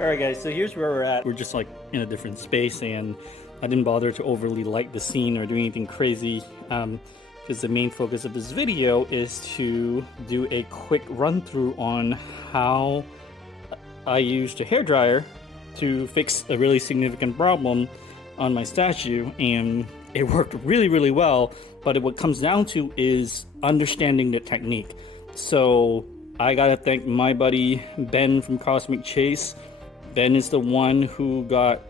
Alright guys, so here's where we're at. We're just like in a different space, and I didn't bother to overly light the scene or do anything crazy because the main focus of this video is to do a quick run through on how I used a hairdryer to fix a really significant problem on my statue, and it worked really well. But what comes down to is understanding the technique. So I gotta thank my buddy Ben from Cosmic Chase. Ben is the one who got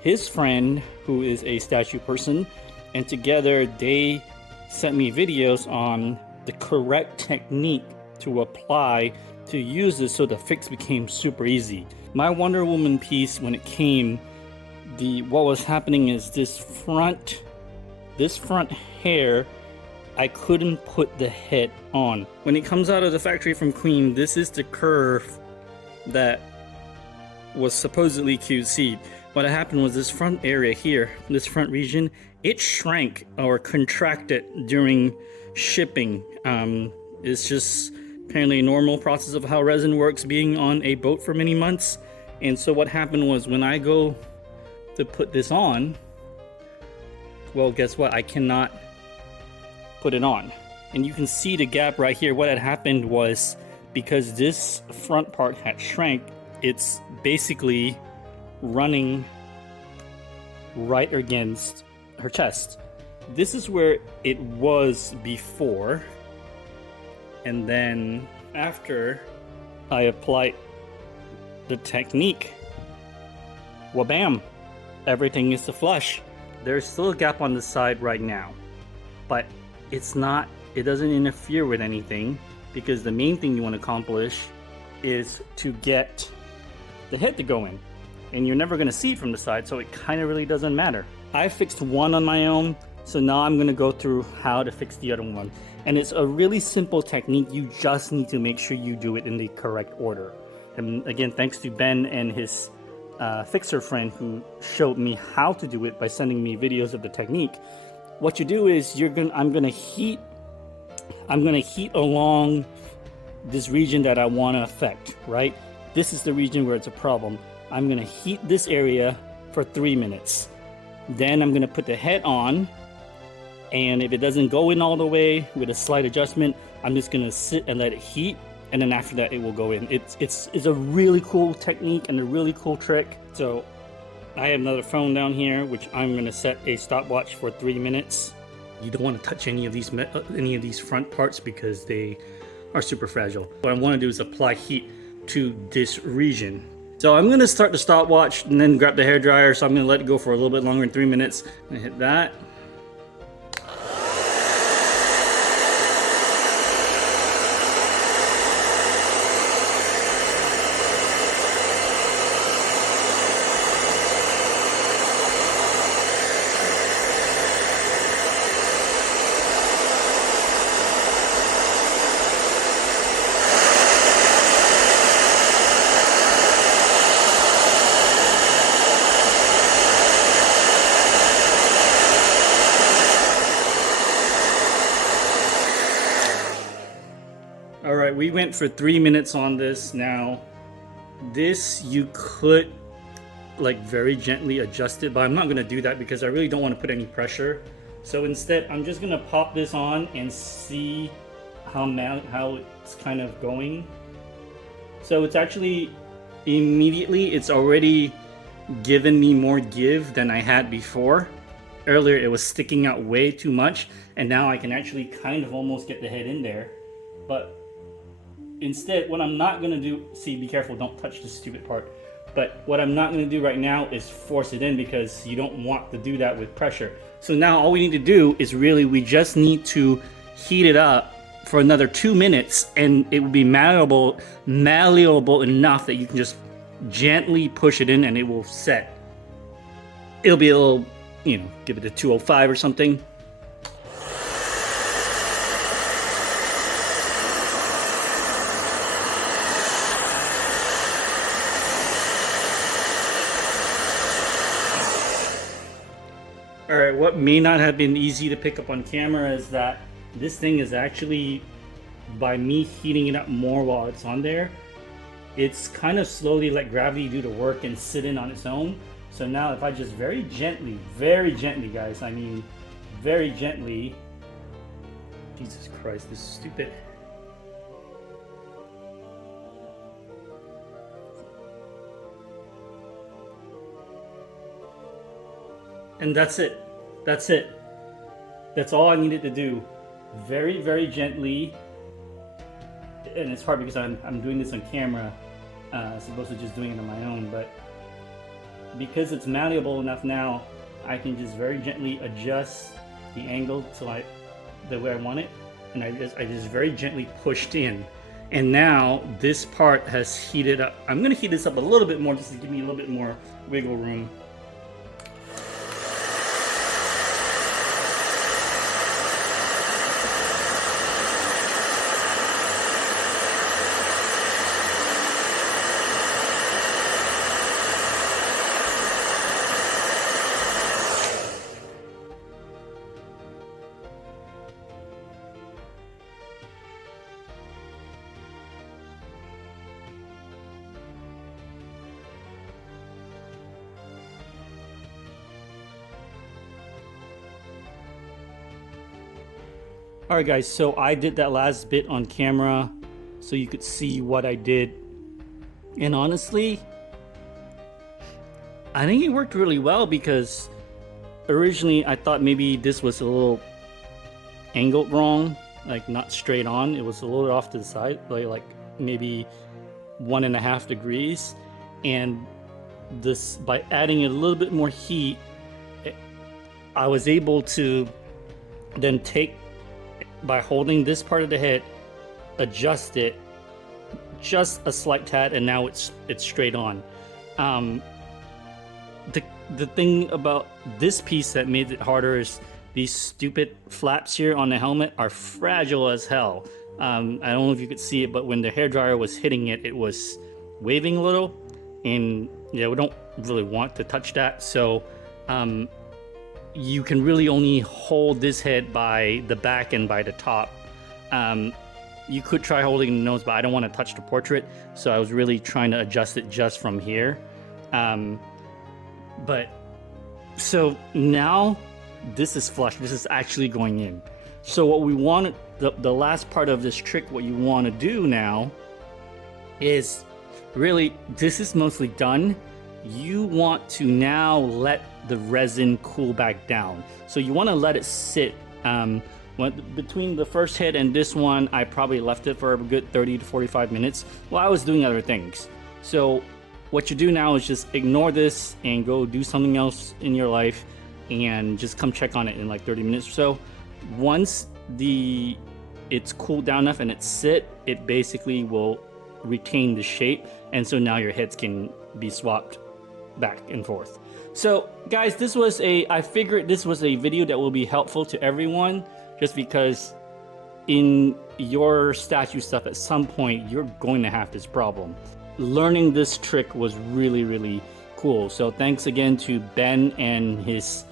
his friend, who is a statue person, and together they sent me videos on the correct technique to apply to use this, so the fix became super easy. My Wonder Woman piece, when it came, what was happening is this front hair, I couldn't put the head on. When it comes out of the factory from Queen, this is the curve that was supposedly QC'd. What happened was this front area here, this front region, it shrank or contracted during shipping. It's just apparently a normal process of how resin works, being on a boat for many months. And so what happened was, when I go to put this on, well, guess what? I cannot put it on. And you can see the gap right here. What had happened was, because this front part had shrank, it's basically running right against her chest. This is where it was before, and then after I applied the technique, wha-bam, everything is flush. There's still a gap on the side right now, but it doesn't interfere with anything, because the main thing you want to accomplish is to get the head to go in, and you're never going to see it from the side, so it kind of really doesn't matter. I fixed one on my own, so now I'm going to go through how to fix the other one. And it's a really simple technique. You just need to make sure you do it in the correct order. And again, thanks to Ben and his fixer friend who showed me how to do it by sending me videos of the technique. What you do is I'm gonna heat along this region that I want to affect, right? This is the region where it's a problem. I'm gonna heat this area for 3 minutes. Then I'm gonna put the head on, and if it doesn't go in all the way with a slight adjustment, I'm just gonna sit and let it heat, and then after that it will go in. It's a really cool technique and a really cool trick. So I have another phone down here, which I'm gonna set a stopwatch for 3 minutes. You don't want to touch any of these front parts because they are super fragile. What I want to do is apply heat to this region. So I'm going to start the stopwatch and then grab the hairdryer. So I'm going to let it go for a little bit longer than 3 minutes. I'm going to hit that. Alright, we went for 3 minutes on this. Now, this you could like very gently adjust it, but I'm not going to do that because I really don't want to put any pressure. So instead, I'm just going to pop this on and see how it's kind of going. So it's actually immediately, it's already given me more give than I had before. Earlier it was sticking out way too much, and now I can actually kind of almost get the head in there. But instead, what I'm not going to do, see, be careful, don't touch the stupid part. But what I'm not going to do right now is force it in, because you don't want to do that with pressure. So now all we need to do is we just need to heat it up for another 2 minutes, and it will be malleable enough that you can just gently push it in and it will set. It'll be a little, give it a 205 or something. Alright, what may not have been easy to pick up on camera is that this thing is actually, by me heating it up more while it's on there, it's kind of slowly let gravity do the work and sit in on its own. So now if I just very gently guys, I mean very gently, Jesus Christ, this is stupid. And that's it. That's it. That's all I needed to do. Very, very gently. And it's hard because I'm doing this on camera, as opposed to just doing it on my own. But because it's malleable enough now, I can just very gently adjust the angle to the way I want it. And I just very gently pushed in. And now this part has heated up. I'm going to heat this up a little bit more just to give me a little bit more wiggle room. Alright guys, so I did that last bit on camera so you could see what I did. And honestly, I think it worked really well because originally I thought maybe this was a little angled wrong, like not straight on. It was a little off to the side, like maybe 1.5 degrees. And this, by adding a little bit more heat, I was able to then take, by holding this part of the head, adjust it just a slight tad, and now it's straight on. The thing about this piece that made it harder is these stupid flaps here on the helmet are fragile as hell. I don't know if you could see it, but when the hairdryer was hitting it, it was waving a little, and yeah, we don't really want to touch that. So you can really only hold this head by the back and by the top. You could try holding the nose, but I don't want to touch the portrait, so I was really trying to adjust it just from here. But so now this is flush. This is actually going in. So what we want, the last part of this trick, what you want to do now is really, this is mostly done. You want to now let the resin cool back down. So you want to let it sit. Between the first hit and this one, I probably left it for a good 30 to 45 minutes while I was doing other things. So what you do now is just ignore this and go do something else in your life and just come check on it in like 30 minutes or so. Once it's cooled down enough and it's sit, it basically will retain the shape, and so now your heads can be swapped back and forth. So guys, I figured this was a video that will be helpful to everyone, just because in your statue stuff at some point you're going to have this problem. Learning this trick was really, really cool. So thanks again to Ben and his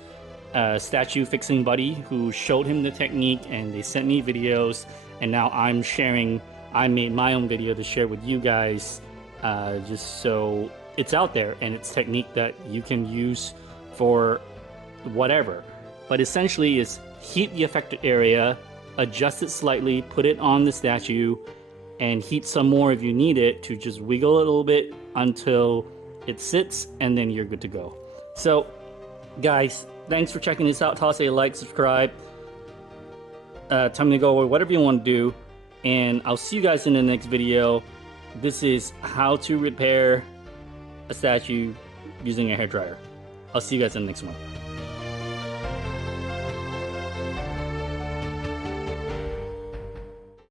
statue fixing buddy who showed him the technique, and they sent me videos, and now I made my own video to share with you guys, just so it's out there and it's technique that you can use for whatever. But essentially is heat the affected area, adjust it slightly, put it on the statue, and heat some more if you need it to just wiggle it a little bit until it sits, and then you're good to go. So guys, thanks for checking this out. Toss a like, subscribe, tell me to go or whatever you want to do, and I'll see you guys in the next video. This is how to repair a statue using a hairdryer. I'll see you guys in the next one.